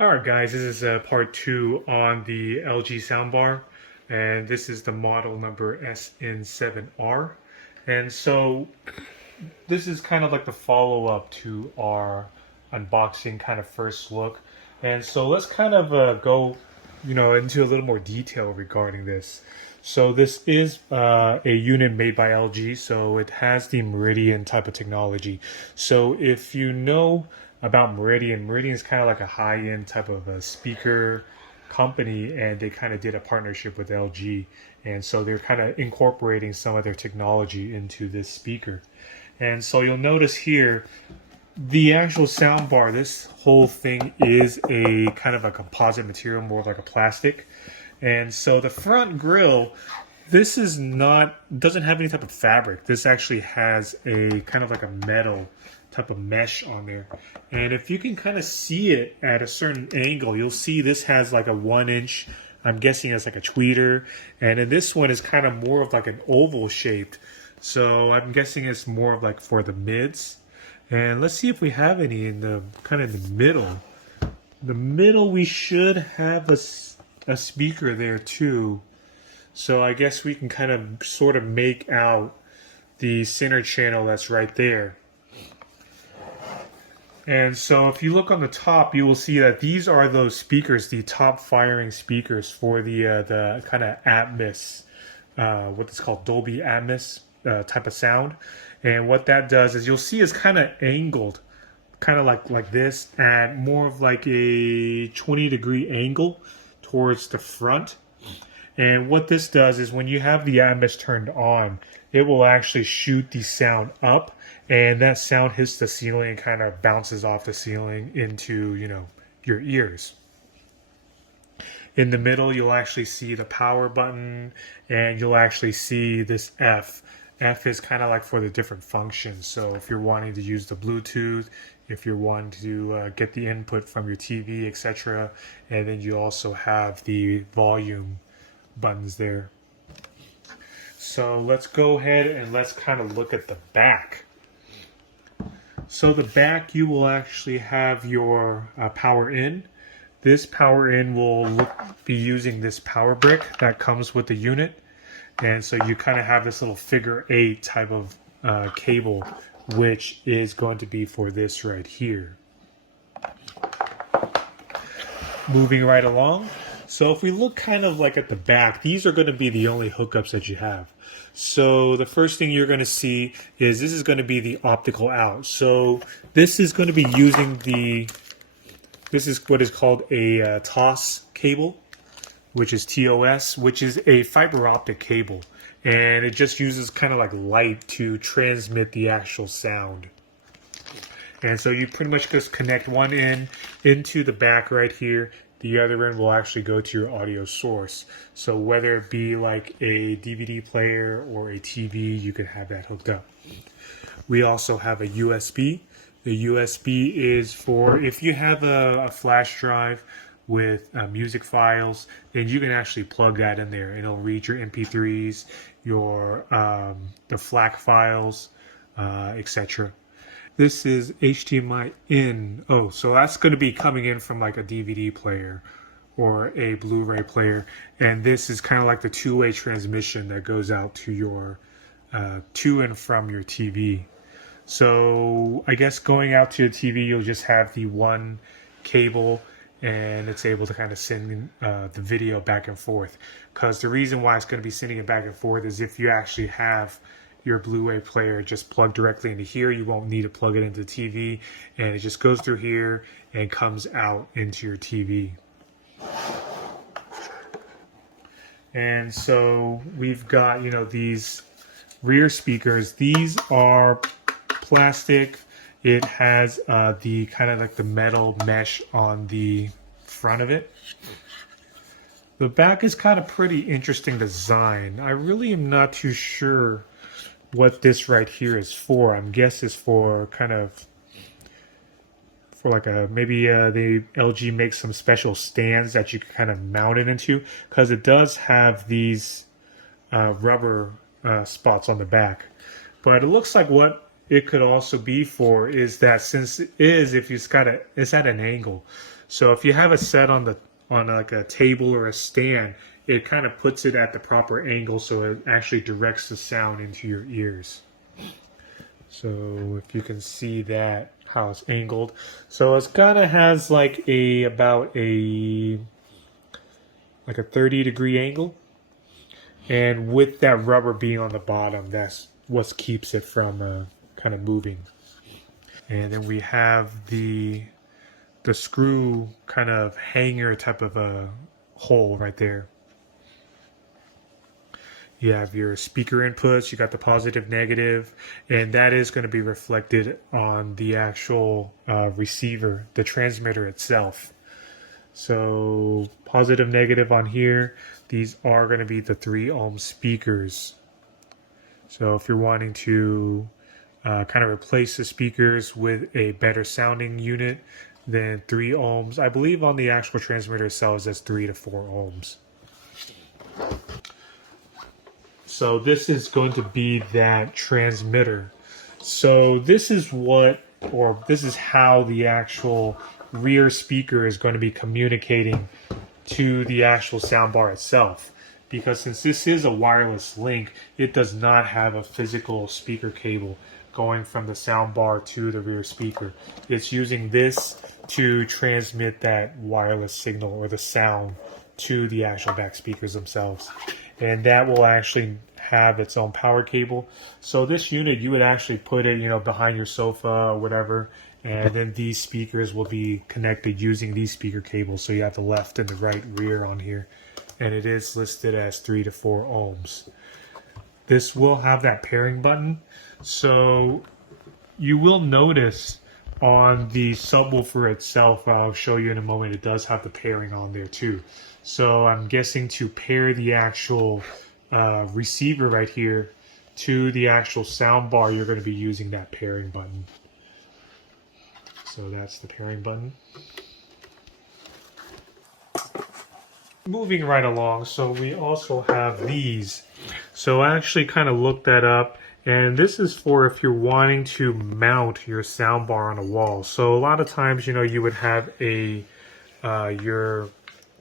Alright guys, this is part 2 on the LG Soundbar, and this is the model number SN7R. And so this is kind of like the follow-up to our unboxing kind of first look. And so let's kind of go into a little more detail regarding this. So this is a unit made by LG, so it has the Meridian type of technology. So if you know about Meridian, Meridian is kind of like a high-end type of a speaker company, and they kind of did a partnership with LG, and so they're kind of incorporating some of their technology into this speaker. And so you'll notice here the actual sound bar, this whole thing is a kind of a composite material, more like a plastic. And so the front grille, this is not, doesn't have any type of fabric. This actually has a kind of like a metal type of mesh on there. And if you can kind of see it at a certain angle, you'll see this has like a 1 inch, I'm guessing it's like a tweeter. And then this one is kind of more of like an oval shaped. So I'm guessing it's more of like for the mids. And let's see if we have any in the kind of the middle. The middle, we should have a speaker there too. So I guess we can kind of sort of make out the center channel that's right there. And so if you look on the top, you will see that these are those speakers, the top firing speakers for the kind of Atmos, what is called Dolby Atmos type of sound. And what that does is you'll see it's kind of angled, kind of like this, at more of like a 20-degree angle towards the front. And what this does is when you have the Atmos turned on, it will actually shoot the sound up, and that sound hits the ceiling and kind of bounces off the ceiling into, your ears. In the middle, you'll actually see the power button, and you'll actually see this F. F is kind of like for the different functions. So if you're wanting to use the Bluetooth, if you're wanting to get the input from your TV, etc. And then you also have the volume buttons there. So let's go ahead and let's kind of look at the back. So the back, you will actually have your power in. This power in will be using this power brick that comes with the unit. And so you kind of have this little figure 8 type of cable, which is going to be for this right here. Moving right along. So if we look kind of like at the back, these are going to be the only hookups that you have. So the first thing you're going to see is this is going to be the optical out. So this is going to be using this is what is called a TOS cable, which is TOS, which is a fiber optic cable. And it just uses kind of like light to transmit the actual sound. And so you pretty much just connect one end into the back right here. The other end will actually go to your audio source. So whether it be like a DVD player or a TV, you can have that hooked up. We also have a USB. The USB is for if you have a flash drive with music files, then you can actually plug that in there and it'll read your MP3s, your the FLAC files, etc. This is HDMI in. Oh, so that's going to be coming in from like a DVD player or a Blu-ray player, and this is kind of like the two-way transmission that goes out to your to and from your TV. So I guess going out to your TV, you'll just have the one cable, and it's able to kind of send the video back and forth. Because the reason why it's going to be sending it back and forth is if you actually have your Blu-ray player just plugged directly into here, you won't need to plug it into the TV, and it just goes through here and comes out into your TV. And so we've got, these rear speakers. These are plastic. It has the kind of like the metal mesh on the front of it. The back is kind of pretty interesting design. I really am not too sure what this right here is for. I'm guess it's for kind of for like a maybe the LG makes some special stands that you can kind of mount it into, because it does have these rubber spots on the back. But it looks like what it could also be for is that since if it's at an angle. So if you have it set on like a table or a stand, it kind of puts it at the proper angle so it actually directs the sound into your ears. So if you can see that how it's angled, so it's kind of has like about a 30-degree angle, and with that rubber being on the bottom, that's what keeps it from kind of moving. And then we have the screw kind of hanger type of a hole right there. You have your speaker inputs, you got the positive, negative, and that is going to be reflected on the actual receiver, the transmitter itself. So positive, negative on here, these are going to be the 3 ohm speakers. So if you're wanting to kind of replace the speakers with a better sounding unit, then 3 ohms. I believe on the actual transmitter itself says 3 to 4 ohms. So this is going to be that transmitter. So this is how the actual rear speaker is going to be communicating to the actual soundbar itself. Because since this is a wireless link, it does not have a physical speaker cable going from the soundbar to the rear speaker. It's using this to transmit that wireless signal or the sound to the actual back speakers themselves. And that will actually have its own power cable. So this unit, you would actually put it, behind your sofa or whatever, and then these speakers will be connected using these speaker cables. So you have the left and the right rear on here, and it is listed as 3 to 4 ohms. This will have that pairing button. So you will notice on the subwoofer itself, I'll show you in a moment, it does have the pairing on there too. So I'm guessing to pair the actual receiver right here to the actual sound bar, you're going to be using that pairing button. So that's the pairing button. Moving right along, so we also have these. So I actually kind of looked that up, and this is for if you're wanting to mount your soundbar on a wall. So a lot of times, you would have your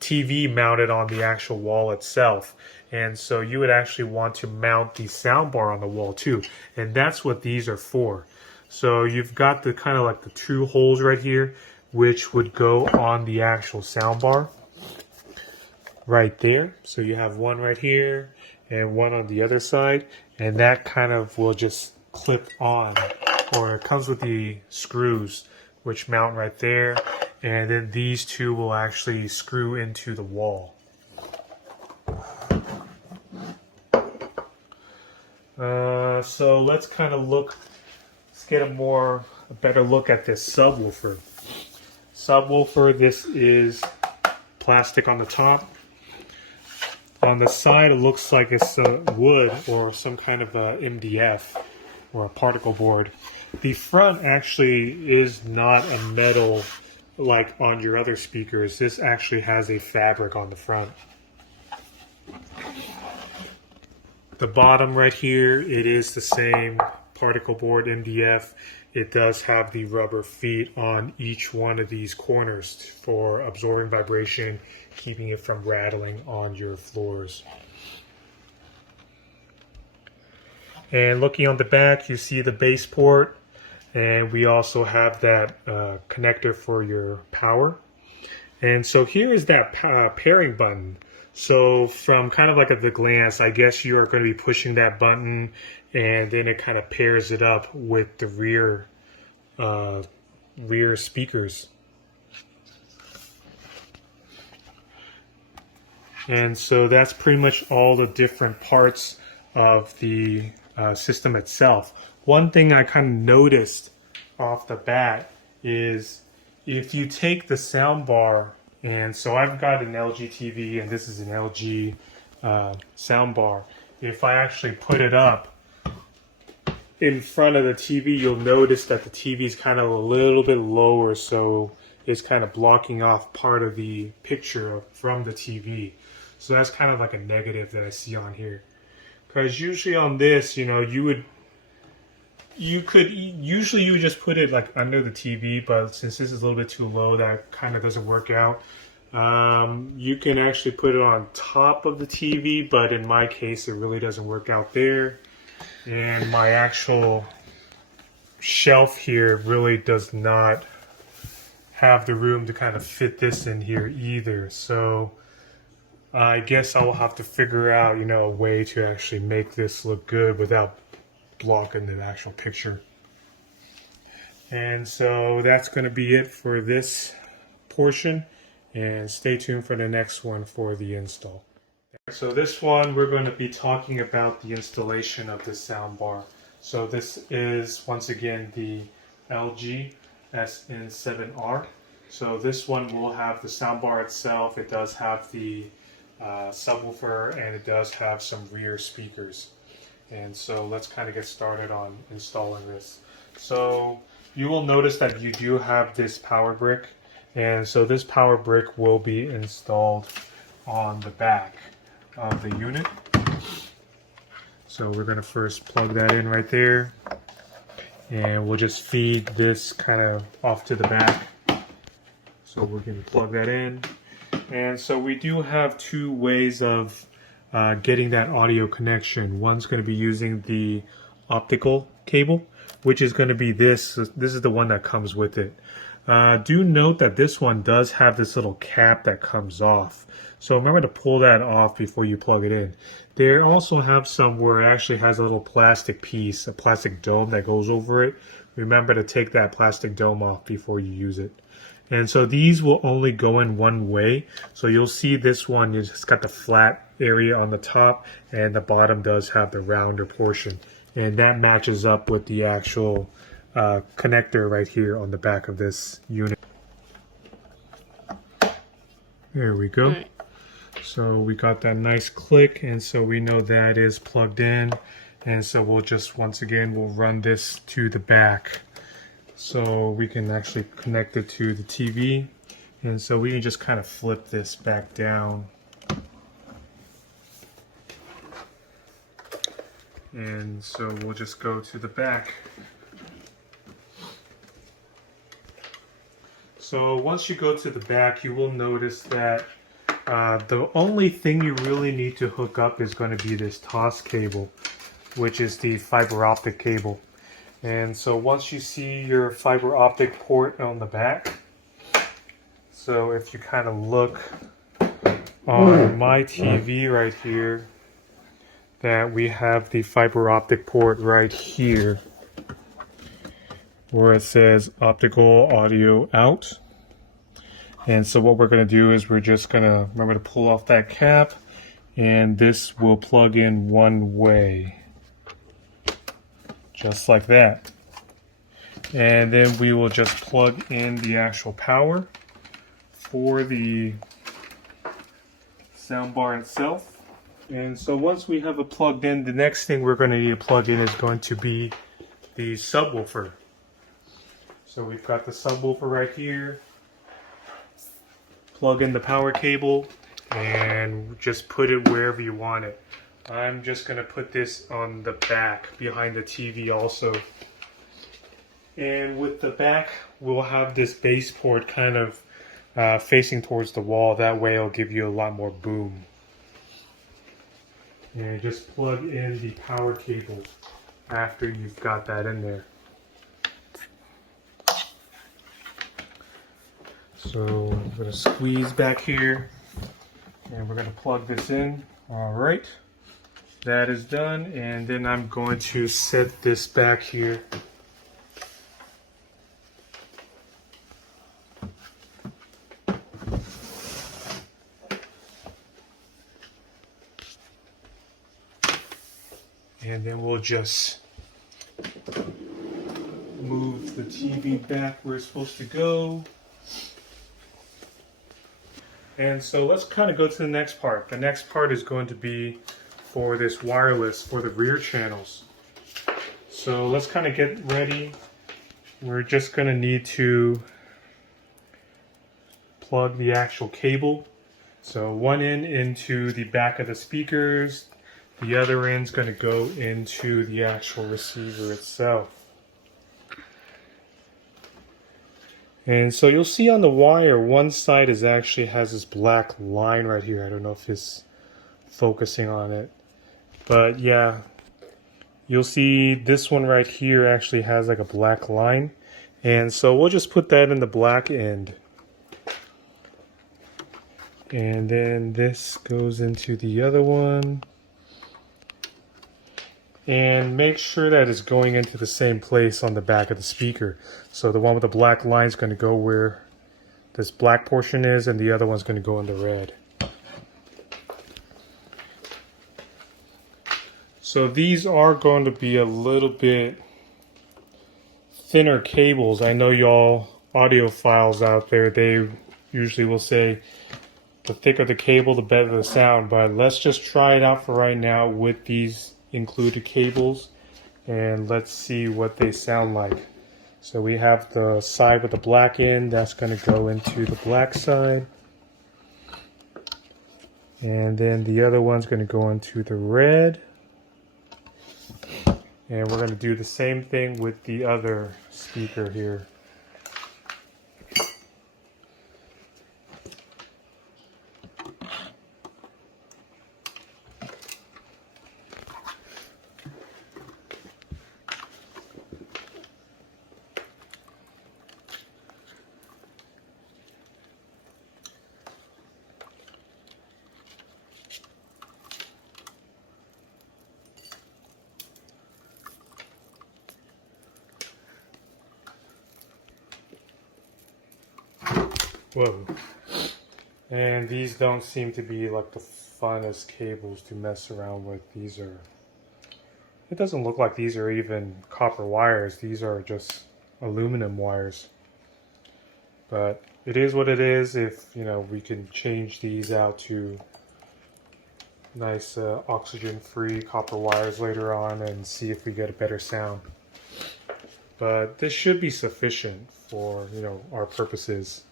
TV mounted on the actual wall itself, and so you would actually want to mount the soundbar on the wall too, and that's what these are for. So you've got the kind of like the 2 holes right here, which would go on the actual soundbar right there. So you have one right here and one on the other side, and that kind of will just clip on, or it comes with the screws which mount right there, and then these 2 will actually screw into the wall. So let's kind of get a better look at this subwoofer. This is plastic on the top. On the side, it looks like it's wood or some kind of a MDF or a particle board. The front actually is not a metal like on your other speakers. This actually has a fabric on the front. The bottom right here, it is the same particle board MDF. It does have the rubber feet on each one of these corners for absorbing vibration, keeping it from rattling on your floors. And looking on the back, you see the base port, and we also have that connector for your power. And so here is that pairing button. So from kind of like at the glance, I guess you are going to be pushing that button, and then it kind of pairs it up with the rear speakers. And so that's pretty much all the different parts of the system itself. One thing I kind of noticed off the bat is if you take the soundbar, and so I've got an LG TV and this is an LG soundbar. If I actually put it up in front of the TV, you'll notice that the TV is kind of a little bit lower, so it's kind of blocking off part of the picture from the TV. So that's kind of like a negative that I see on here. Because usually on this, you would You could usually you would just put it like under the TV, but since this is a little bit too low, that kind of doesn't work out. You can actually put it on top of the TV, but in my case, it really doesn't work out there. And my actual shelf here really does not have the room to kind of fit this in here either. So I guess I will have to figure out, a way to actually make this look good without blocking the actual picture. And so that's going to be it for this portion, and stay tuned for the next one for the install. So this one we're going to be talking about the installation of this soundbar. So this is once again the LG SN7R. So this one will have the soundbar itself. It does have the subwoofer, and it does have some rear speakers. And so let's kind of get started on installing this. So you will notice that you do have this power brick, and so this power brick will be installed on the back of the unit. So we're going to first plug that in right there, and we'll just feed this kind of off to the back. So we're going to plug that in. And so we do have two ways of getting that audio connection. One's going to be using the optical cable, which is going to be this. This is the one that comes with it. Do note that this one does have this little cap that comes off. So remember to pull that off before you plug it in. They also have some where it actually has a little plastic piece, a plastic dome that goes over it. Remember to take that plastic dome off before you use it. And so these will only go in one way. So you'll see this one, it's got the flat area on the top, and the bottom does have the rounder portion. And that matches up with the actual connector right here on the back of this unit. There we go. Right. So we got that nice click, and so we know that is plugged in. And so we'll just, once again, we'll run this to the back. So we can actually connect it to the TV, and so we can just kind of flip this back down, and so we'll just go to the back. So once you go to the back, you will notice that the only thing you really need to hook up is going to be this TOS cable, which is the fiber optic cable. And so once you see your fiber optic port on the back, so if you kind of look on my TV right here, that we have the fiber optic port right here where it says optical audio out. And so what we're going to do is we're just going to remember to pull off that cap, and this will plug in one way. Just like that. And then we will just plug in the actual power for the soundbar itself. And so once we have it plugged in, the next thing we're going to need to plug in is going to be the subwoofer. So we've got the subwoofer right here. Plug in the power cable and just put it wherever you want it. I'm just going to put this on the back behind the TV also. And with the back, we'll have this base port kind of facing towards the wall. That way it'll give you a lot more boom. And just plug in the power cable after you've got that in there. So I'm going to squeeze back here, and we're going to plug this in. All right. That is done, and then I'm going to set this back here. And then we'll just move the TV back where it's supposed to go. And so let's kind of go to the next part. The next part is going to be for this wireless for the rear channels. So let's kind of get ready. We're just going to need to plug the actual cable. So one end into the back of the speakers, the other end's going to go into the actual receiver itself. And so you'll see on the wire, one side is actually has this black line right here. I don't know if it's focusing on it, but yeah, you'll see this one right here actually has like a black line. And so we'll just put that in the black end. And then this goes into the other one. And make sure that it's going into the same place on the back of the speaker. So the one with the black line is going to go where this black portion is, and the other one's going to go in the red. So these are going to be a little bit thinner cables. I know y'all audiophiles out there, they usually will say the thicker the cable, the better the sound, but let's just try it out for right now with these included cables, and let's see what they sound like. So we have the side with the black end, that's going to go into the black side, and then the other one's going to go into the red, and we're going to do the same thing with the other speaker here. Whoa. And these don't seem to be like the funnest cables to mess around with. These are, it doesn't look like these are even copper wires. These are just aluminum wires. But it is what it is. If, you know, we can change these out to nice oxygen-free copper wires later on and see if we get a better sound. But this should be sufficient for, you know, our purposes.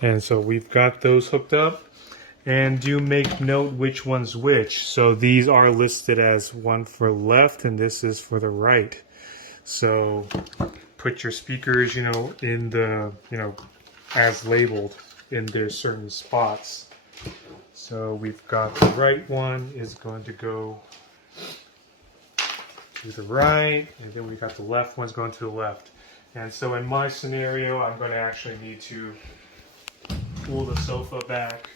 And so we've got those hooked up, and do make note which one's which. So these are listed as one for left and this is for the right. So put your speakers, you know, in the, you know, as labeled in their certain spots. So we've got the right one is going to go to the right, and then we got the left one's going to the left. And so in my scenario, I'm going to actually need to pull the sofa back,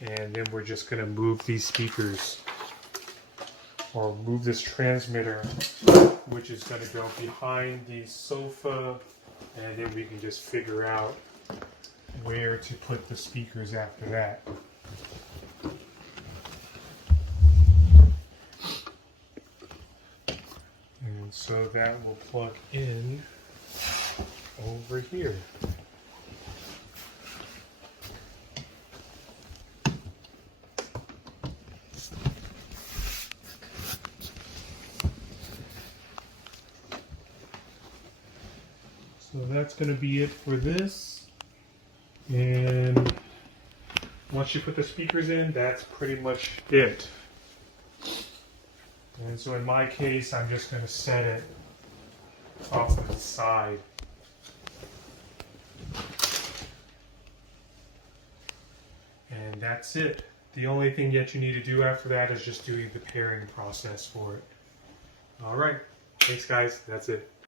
and then we're just going to move these speakers, or move this transmitter, which is going to go behind the sofa, and then we can just figure out where to put the speakers after that. And so that will plug in over here. So that's going to be it for this. And once you put the speakers in, that's pretty much it. And so in my case, I'm just going to set it off to the side. And that's it. The only thing that you need to do after that is just do the pairing process for it. Alright, thanks guys, that's it.